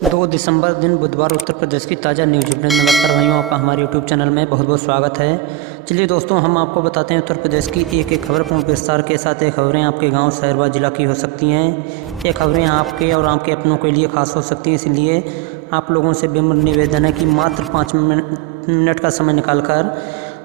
2 दिसंबर दिन बुधवार उत्तर प्रदेश की ताज़ा न्यूज बुलेटिन। नमस्कार भाइयों, आपका हमारे यूट्यूब चैनल में बहुत बहुत स्वागत है। चलिए दोस्तों, हम आपको बताते हैं उत्तर प्रदेश की एक एक खबर पूर्ण विस्तार के साथ। ये खबरें आपके गांव, शहर व जिला की हो सकती हैं। ये खबरें आपके और आपके अपनों के लिए खास हो सकती हैं, इसलिए आप लोगों से विनम्र निवेदन है कि मात्र 5 मिनट का समय निकालकर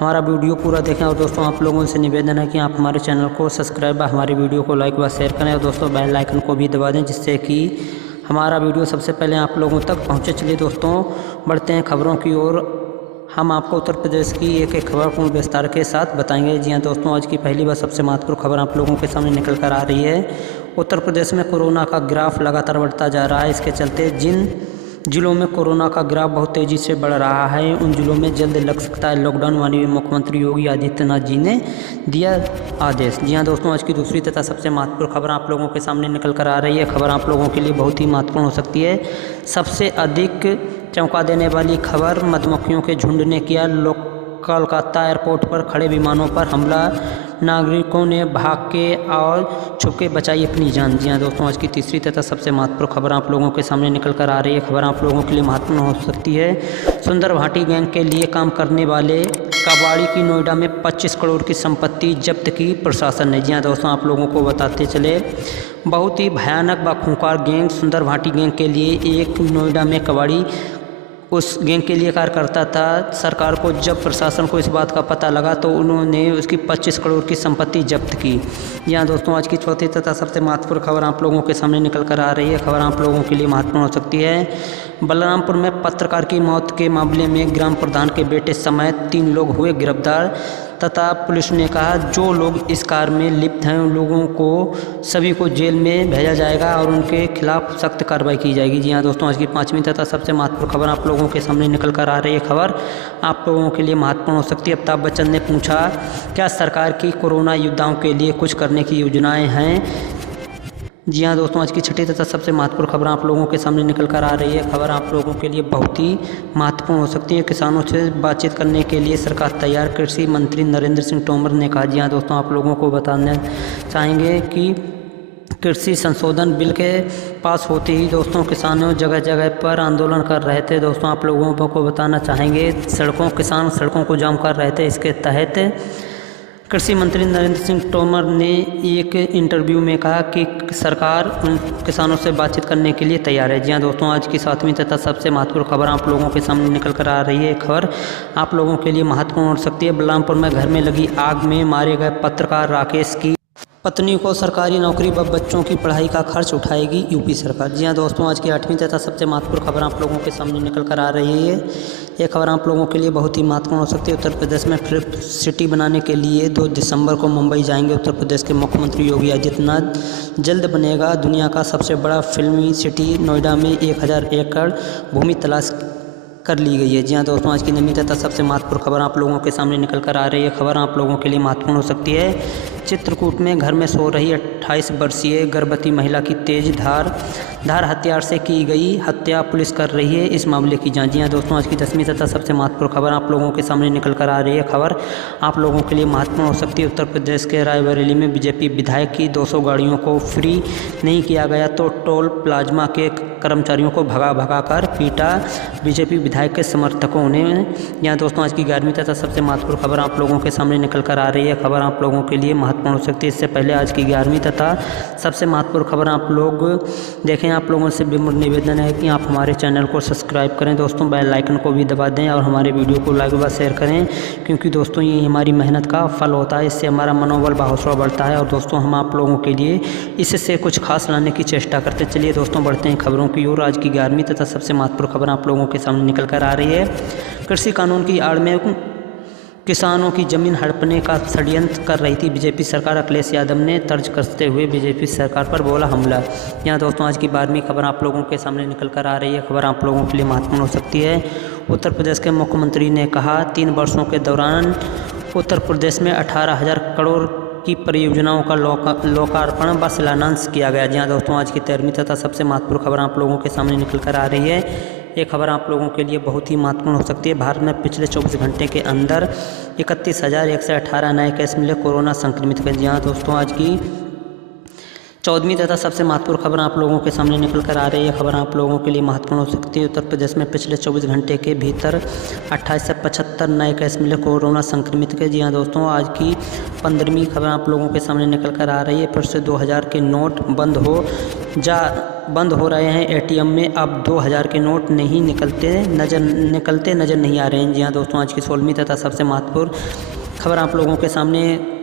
हमारा वीडियो पूरा देखें। और दोस्तों, आप लोगों से निवेदन है कि आप हमारे चैनल को सब्सक्राइब व हमारे वीडियो को लाइक व शेयर करें। और दोस्तों, बेल आइकन को भी दबा दें, जिससे कि हमारा वीडियो सबसे पहले आप लोगों तक पहुंचे। चलिए दोस्तों, बढ़ते हैं खबरों की ओर। हम आपको उत्तर प्रदेश की एक एक खबर पूर्ण विस्तार के साथ बताएंगे। जी हाँ दोस्तों, आज की पहली व सबसे महत्वपूर्ण खबर आप लोगों के सामने निकल कर आ रही है। उत्तर प्रदेश में कोरोना का ग्राफ लगातार बढ़ता जा रहा है। इसके चलते जिन जिलों में कोरोना का ग्राफ बहुत तेज़ी से बढ़ रहा है, उन जिलों में जल्द लग सकता है लॉकडाउन। माननीय मुख्यमंत्री योगी आदित्यनाथ जी ने दिया आदेश। जी हाँ दोस्तों, आज की दूसरी तथा सबसे महत्वपूर्ण खबर आप लोगों के सामने निकल कर आ रही है। खबर आप लोगों के लिए बहुत ही महत्वपूर्ण हो सकती है। सबसे अधिक चौंका देने वाली खबर, मधुमक्खियों के झुंड ने किया कोलकाता एयरपोर्ट पर खड़े विमानों पर हमला, नागरिकों ने भाग के और छुप के बचाई अपनी जान। जी हाँ दोस्तों, आज की तीसरी तथा सबसे महत्वपूर्ण खबर आप लोगों के सामने निकल कर आ रही है। खबर आप लोगों के लिए महत्वपूर्ण हो सकती है। सुंदर भाटी गैंग के लिए काम करने वाले कबाड़ी की नोएडा में 25 करोड़ की संपत्ति जब्त की प्रशासन ने। जी हाँ दोस्तों, आप लोगों को बताते चले, बहुत ही भयानक व खूंखार गैंग सुंदर भाटी गैंग के लिए एक नोएडा में कबाड़ी उस गैंग के लिए कार्य करता था। सरकार को जब प्रशासन को इस बात का पता लगा तो उन्होंने उसकी 25 करोड़ की संपत्ति जब्त की। यहाँ दोस्तों, आज की चौथी तथा सबसे महत्वपूर्ण खबर आप लोगों के सामने निकल कर आ रही है। खबर आप लोगों के लिए महत्वपूर्ण हो सकती है। बलरामपुर में पत्रकार की मौत के मामले में ग्राम प्रधान के बेटे समेत 3 लोग हुए गिरफ्तार, तथा पुलिस ने कहा जो लोग इस कार्य में लिप्त हैं उन लोगों को सभी को जेल में भेजा जाएगा और उनके खिलाफ सख्त कार्रवाई की जाएगी। जी हाँ दोस्तों, आज की 5वीं तथा सबसे महत्वपूर्ण खबर आप लोगों के सामने निकल कर आ रही है। खबर आप लोगों के लिए महत्वपूर्ण हो सकती है। अमिताभ बच्चन ने पूछा, क्या सरकार की कोरोना योद्धाओं के लिए कुछ करने की योजनाएं हैं? जी हाँ दोस्तों, आज की छठी तथा सबसे महत्वपूर्ण खबर आप लोगों के सामने निकल कर आ रही है। खबर आप लोगों के लिए बहुत ही महत्वपूर्ण हो सकती है। किसानों से बातचीत करने के लिए सरकार तैयार, कृषि मंत्री नरेंद्र सिंह तोमर ने कहा। जी हाँ दोस्तों, आप लोगों को बताना चाहेंगे कि कृषि संशोधन बिल के पास होते ही दोस्तों किसानों जगह जगह पर आंदोलन कर रहे थे। दोस्तों, आप लोगों को बताना चाहेंगे, किसान सड़कों को जाम कर रहे थे। इसके तहत कृषि मंत्री नरेंद्र सिंह तोमर ने एक इंटरव्यू में कहा कि सरकार उन किसानों से बातचीत करने के लिए तैयार है। जी हाँ दोस्तों, आज की 7वीं तथा सबसे महत्वपूर्ण खबर आप लोगों के सामने निकल कर आ रही है। खबर आप लोगों के लिए महत्वपूर्ण हो सकती है। बलरामपुर में घर में लगी आग में मारे गए पत्रकार राकेश की पत्नी को सरकारी नौकरी व बच्चों की पढ़ाई का खर्च उठाएगी यूपी सरकार। जी हाँ दोस्तों, आज की 8वीं तथा सबसे महत्वपूर्ण खबर आप लोगों के सामने निकल कर आ रही है। ये खबर आप लोगों के लिए बहुत ही महत्वपूर्ण हो सकती है। उत्तर प्रदेश में फिल्म सिटी बनाने के लिए 2 दिसंबर को मुंबई जाएंगे उत्तर प्रदेश के मुख्यमंत्री योगी आदित्यनाथ। जल्द बनेगा दुनिया का सबसे बड़ा फिल्मी सिटी। नोएडा में 1000 एकड़ भूमि तलाश कर ली गई है। जी हाँ दोस्तों, आज की 9वीं तथा सबसे महत्वपूर्ण खबर आप लोगों के सामने निकल कर आ रही है। खबर आप लोगों के लिए महत्वपूर्ण हो सकती है। चित्रकूट में घर में सो रही 28 वर्षीय गर्भवती महिला की तेज धार हथियार से की गई हत्या, पुलिस कर रही है इस मामले की जांच। जी हाँ दोस्तों, आज की 10वीं तथा सबसे महत्वपूर्ण खबर आप लोगों के सामने निकल कर आ रही है। खबर आप लोगों के लिए महत्वपूर्ण हो सकती है। उत्तर प्रदेश के रायबरेली में बीजेपी विधायक की 200 गाड़ियों को फ्री नहीं किया गया तो टोल प्लाज्मा के कर्मचारियों को भगा कर पीटा बीजेपी विधायक के समर्थकों ने। यहाँ दोस्तों, आज की 11वीं तथा सबसे महत्वपूर्ण खबर आप लोगों के सामने निकल कर आ रही है। खबर आप लोगों के लिए महत्वपूर्ण हो सकती है। इससे पहले आज की 11वीं तथा सबसे महत्वपूर्ण खबर आप लोग देखें, आप लोगों से विनम्र निवेदन है कि आप हमारे चैनल को सब्सक्राइब करें। दोस्तों, बेल आइकन को भी दबा दें और हमारे वीडियो को लाइक व शेयर करें, क्योंकि दोस्तों ये हमारी मेहनत का फल होता है। इससे हमारा मनोबल हौसला बढ़ता है और दोस्तों हम आप लोगों के लिए इससे कुछ खास लाने की चेष्टा करते। चलिए दोस्तों, बढ़ते हैं खबरों की ओर। आज की 11वीं तथा सबसे महत्वपूर्ण खबर आप लोगों के सामने निकल कर आ रही है। कृषि कानून की आड़ में किसानों की जमीन हड़पने का षड्यंत्र कर रही थी बीजेपी सरकार। अखिलेश यादव ने तर्ज कसते हुए बीजेपी सरकार पर बोला हमला। यहाँ दोस्तों, आज की 12वीं खबर आप लोगों के सामने निकल कर आ रही है। खबर आप लोगों के लिए महत्वपूर्ण हो सकती है। उत्तर प्रदेश के मुख्यमंत्री ने कहा, 3 वर्षों के दौरान उत्तर प्रदेश में 18,000 करोड़ की परियोजनाओं का लोकार्पण व शिलान्यास किया गया। जी हाँ दोस्तों, आज की 13वीं तथा सबसे महत्वपूर्ण खबर आप लोगों के सामने निकल कर आ रही है। ये खबर आप लोगों के लिए बहुत ही महत्वपूर्ण हो सकती है। भारत में पिछले 24 घंटे के अंदर 31,118 नए केस मिले कोरोना संक्रमित के। जी हाँ दोस्तों, आज की 14वीं तथा सबसे महत्वपूर्ण खबर आप लोगों के सामने निकल कर आ रही है। खबर आप लोगों के लिए महत्वपूर्ण हो सकती है। उत्तर प्रदेश में पिछले 24 घंटे के भीतर 28 से 75 नए केस मिले कोरोना संक्रमित के। जी हाँ दोस्तों, आज की 15वीं खबर आप लोगों के सामने निकल कर आ रही है। फिर से 2000 के नोट बंद हो रहे हैं एटीएम में। अब 2000 के नोट नहीं निकलते नज़र नहीं आ रहे हैं। जी हाँ दोस्तों, आज की 16वीं तथा सबसे महत्वपूर्ण खबर आप लोगों के सामने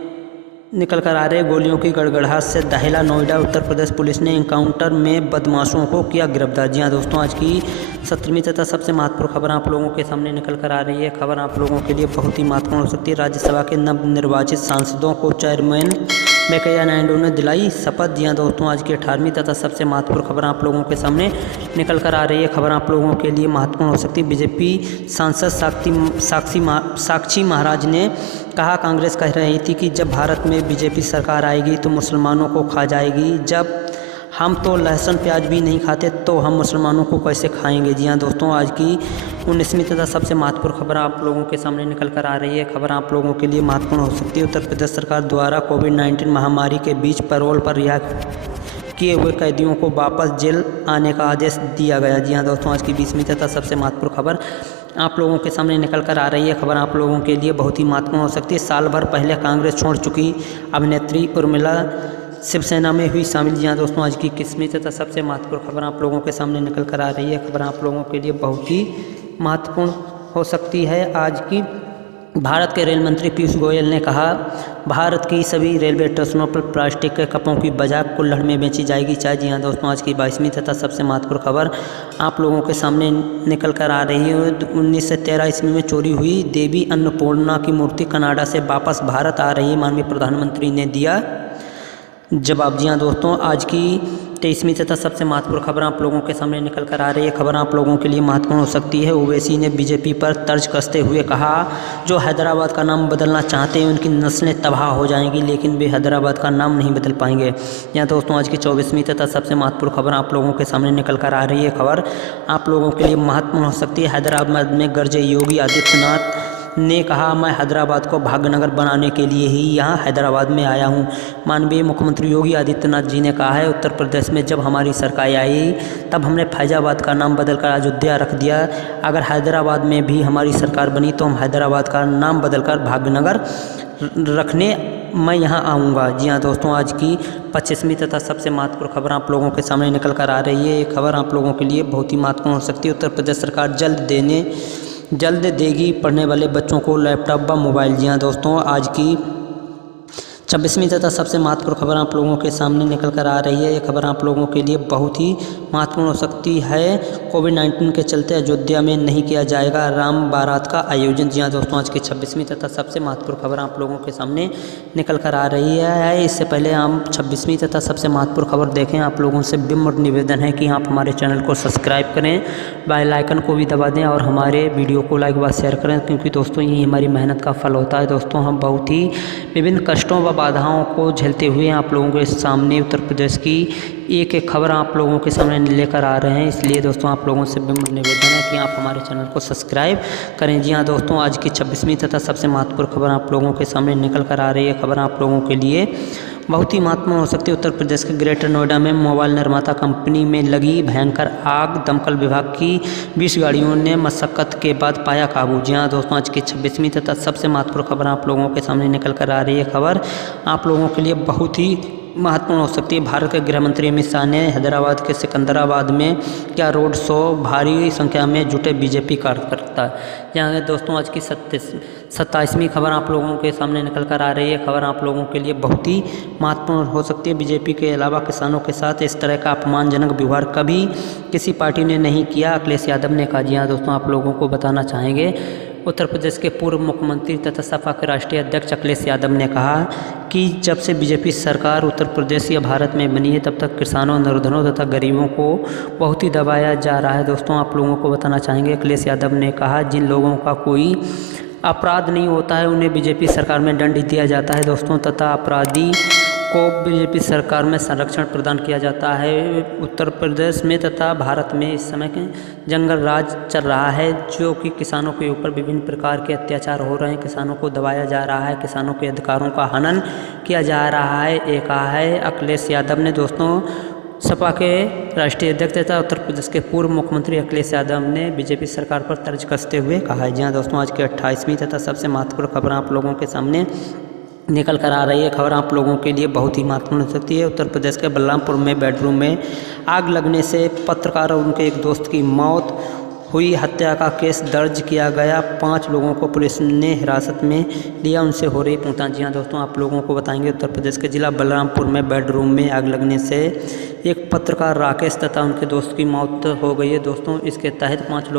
निकल कर आ रहे हैं। गोलियों की गड़गड़ाहट से दहला नोएडा। उत्तर प्रदेश पुलिस ने एनकाउंटर में बदमाशों को किया गिरफ्तार। जी हाँ दोस्तों, आज की 17वीं तथा सबसे महत्वपूर्ण खबर आप लोगों के सामने निकल कर आ रही है। खबर आप लोगों के लिए बहुत ही महत्वपूर्ण हो सकती है। राज्यसभा के नवनिर्वाचित सांसदों को चेयरमैन वेंकैया नायडू ने दिलाई शपथ। जी हाँ दोस्तों, आज की 18वीं तथा सबसे महत्वपूर्ण खबर आप लोगों के सामने निकल कर आ रही है। खबर आप लोगों के लिए महत्वपूर्ण हो सकती है। बीजेपी सांसद साक्षी महाराज ने कहा, कांग्रेस कह रही थी कि जब भारत में बीजेपी सरकार आएगी तो मुसलमानों को खा जाएगी। जब हम तो लहसुन प्याज भी नहीं खाते तो हम मुसलमानों को कैसे खाएंगे। जी हाँ दोस्तों, आज की 19वीं तथा सबसे महत्वपूर्ण खबर आप लोगों के सामने निकल कर आ रही है। खबर आप लोगों के लिए महत्वपूर्ण हो सकती है। उत्तर प्रदेश सरकार द्वारा कोविड-19 महामारी के बीच पैरोल पर रिहा किए हुए कैदियों को वापस जेल आने का आदेश दिया गया। जी हाँ दोस्तों, आज की 20वीं तथा सबसे महत्वपूर्ण खबर आप लोगों के सामने निकल कर आ रही है। खबर आप लोगों के लिए बहुत ही महत्वपूर्ण हो सकती है। साल भर पहले कांग्रेस छोड़ चुकी अभिनेत्री उर्मिला शिवसेना में हुई शामिल। जी हाँ दोस्तों, आज की 21वीं तथा सबसे महत्वपूर्ण खबर आप लोगों के सामने निकल कर आ रही है। खबर आप लोगों के लिए बहुत ही महत्वपूर्ण हो सकती है। आज की भारत के रेल मंत्री पीयूष गोयल ने कहा, भारत की सभी रेलवे स्टेशनों पर प्लास्टिक के कपों की बजाय कुल्हड़ में बेची जाएगी चाय। जी हाँ दोस्तों, आज की 22वीं तथा सबसे महत्वपूर्ण खबर आप लोगों के सामने निकल कर आ रही है। 1913 ईस्वी में चोरी हुई देवी अन्नपूर्णा की मूर्ति कनाडा से वापस भारत आ रही है, माननीय प्रधानमंत्री ने दिया जवाब। जी हाँ दोस्तों, आज की 23वीं तथा सबसे महत्वपूर्ण खबर आप लोगों के सामने निकल कर आ रही है। खबर आप लोगों के लिए महत्वपूर्ण हो सकती है। ओवैसी ने बीजेपी पर तर्ज कसते हुए कहा, जो हैदराबाद का नाम बदलना चाहते हैं उनकी नस्लें तबाह हो जाएंगी, लेकिन वे हैदराबाद का नाम नहीं बदल पाएंगे। यहाँ दोस्तों, आज की 24वीं तथा सबसे महत्वपूर्ण खबर आप लोगों के सामने निकल कर आ रही है। खबर आप लोगों के लिए महत्वपूर्ण हो सकती है। हैदराबाद में गरजे योगी आदित्यनाथ ने कहा, मैं हैदराबाद को भाग्यनगर बनाने के लिए ही यहाँ हैदराबाद में आया हूँ। माननीय मुख्यमंत्री योगी आदित्यनाथ जी ने कहा है, उत्तर प्रदेश में जब हमारी सरकार आई तब हमने फैजाबाद का नाम बदलकर अयोध्या रख दिया। अगर हैदराबाद में भी हमारी सरकार बनी तो हम हैदराबाद का नाम बदलकर भाग्यनगर रखने मैं यहाँ आऊँगा। जी हाँ दोस्तों, आज की 25वीं तथा सबसे महत्वपूर्ण खबर आप लोगों के सामने निकल कर आ रही है। ये खबर आप लोगों के लिए बहुत ही महत्वपूर्ण हो सकती है। उत्तर प्रदेश सरकार जल्द देगी पढ़ने वाले बच्चों को लैपटॉप व मोबाइल। जी हाँ दोस्तों, आज की 26वीं तथा सबसे महत्वपूर्ण खबर आप लोगों के सामने निकल कर आ रही है। ये खबर आप लोगों के लिए बहुत ही महत्वपूर्ण हो सकती है। कोविड-19 के चलते अयोध्या में नहीं किया जाएगा राम बारात का आयोजन। जी हाँ दोस्तों, आज की 26वीं तथा सबसे महत्वपूर्ण खबर आप लोगों के सामने निकल कर आ रही है। इससे पहले हम 26वीं तथा सबसे महत्वपूर्ण खबर देखें, आप लोगों से विनम्र निवेदन है कि आप हमारे चैनल को सब्सक्राइब करें, बेल आइकन को भी दबा दें और हमारे वीडियो को लाइक व शेयर करें, क्योंकि दोस्तों यही हमारी मेहनत का फल होता है। दोस्तों, हम बहुत ही विभिन्न कष्टों व बाधाओं को झेलते हुए आप लोगों के सामने उत्तर प्रदेश की एक एक खबर आप लोगों के सामने लेकर आ रहे हैं। इसलिए दोस्तों, आप लोगों से विनम्र निवेदन है कि आप हमारे चैनल को सब्सक्राइब करें। जी हाँ दोस्तों, आज की 26वीं तथा सबसे महत्वपूर्ण खबर आप लोगों के सामने निकल कर आ रही है। खबर आप लोगों के लिए बहुत ही महत्वपूर्ण हो सकती है। उत्तर प्रदेश के ग्रेटर नोएडा में मोबाइल निर्माता कंपनी में लगी भयंकर आग, दमकल विभाग की 20 गाड़ियों ने मशक्कत के बाद पाया काबू। जी हाँ दोस्तों, आज की 26वीं तथा सबसे महत्वपूर्ण खबर आप लोगों के सामने निकल कर आ रही है। खबर आप लोगों के लिए बहुत ही महत्वपूर्ण हो सकती है। भारत के गृह मंत्री अमित शाह ने हैदराबाद के सिकंदराबाद में क्या रोड शो, भारी संख्या में जुटे बीजेपी कार्यकर्ता। यहाँ दोस्तों, आज की 27वीं खबर आप लोगों के सामने निकल कर आ रही है। खबर आप लोगों के लिए बहुत ही महत्वपूर्ण हो सकती है। बीजेपी के अलावा किसानों के साथ इस तरह का अपमानजनक व्यवहार कभी किसी पार्टी ने नहीं किया, अखिलेश यादव ने कहा। जी हाँ दोस्तों, आप लोगों को बताना चाहेंगे, उत्तर प्रदेश के पूर्व मुख्यमंत्री तथा सपा के राष्ट्रीय अध्यक्ष अखिलेश यादव ने कहा कि जब से बीजेपी सरकार उत्तर प्रदेश या भारत में बनी है तब तक किसानों, निर्धनों तथा गरीबों को बहुत ही दबाया जा रहा है। दोस्तों, आप लोगों को बताना चाहेंगे, अखिलेश यादव ने कहा, जिन लोगों का कोई अपराध नहीं होता है उन्हें बीजेपी सरकार में दंड दिया जाता है दोस्तों, तथा अपराधी को बीजेपी सरकार में संरक्षण प्रदान किया जाता है। उत्तर प्रदेश में तथा भारत में इस समय जंगल राज चल रहा है, जो कि किसानों के ऊपर विभिन्न प्रकार के अत्याचार हो रहे हैं, किसानों को दबाया जा रहा है, किसानों के अधिकारों का हनन किया जा रहा है। एक कहा है अखिलेश यादव ने दोस्तों, सपा के राष्ट्रीय अध्यक्ष तथा उत्तर प्रदेश के पूर्व मुख्यमंत्री अखिलेश यादव ने बीजेपी सरकार पर तर्ज कसते हुए कहा है। जी हाँ दोस्तों, आज की 28वीं तथा सबसे महत्वपूर्ण खबर आप लोगों के सामने निकल कर आ रही है। खबर आप लोगों के लिए बहुत ही महत्वपूर्ण हो सकती है। उत्तर प्रदेश के बलरामपुर में बेडरूम में आग लगने से पत्रकार और उनके एक दोस्त की मौत हुई। हत्या का केस दर्ज किया गया। 5 लोगों को पुलिस ने हिरासत में लिया, उनसे हो रही पूछताछ। जी हाँ दोस्तों, आप लोगों को बताएंगे उत्तर प्रदेश के जिला बलरामपुर में बेडरूम में आग लगने से एक पत्रकार राकेश तथा उनके दोस्त की मौत हो गई है। दोस्तों, इसके तहत 5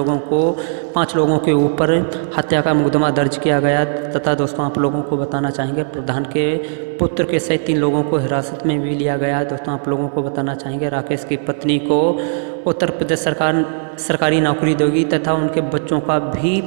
लोगों के ऊपर हत्या का मुकदमा दर्ज किया गया तथा दोस्तों आप लोगों को बताना चाहेंगे प्रधान के पुत्र के सहित 3 लोगों को हिरासत में भी लिया गया। दोस्तों, आप लोगों को बताना चाहेंगे राकेश की पत्नी को उत्तर प्रदेश सरकार सरकारी नौकरी देगी तथा उनके बच्चों का भी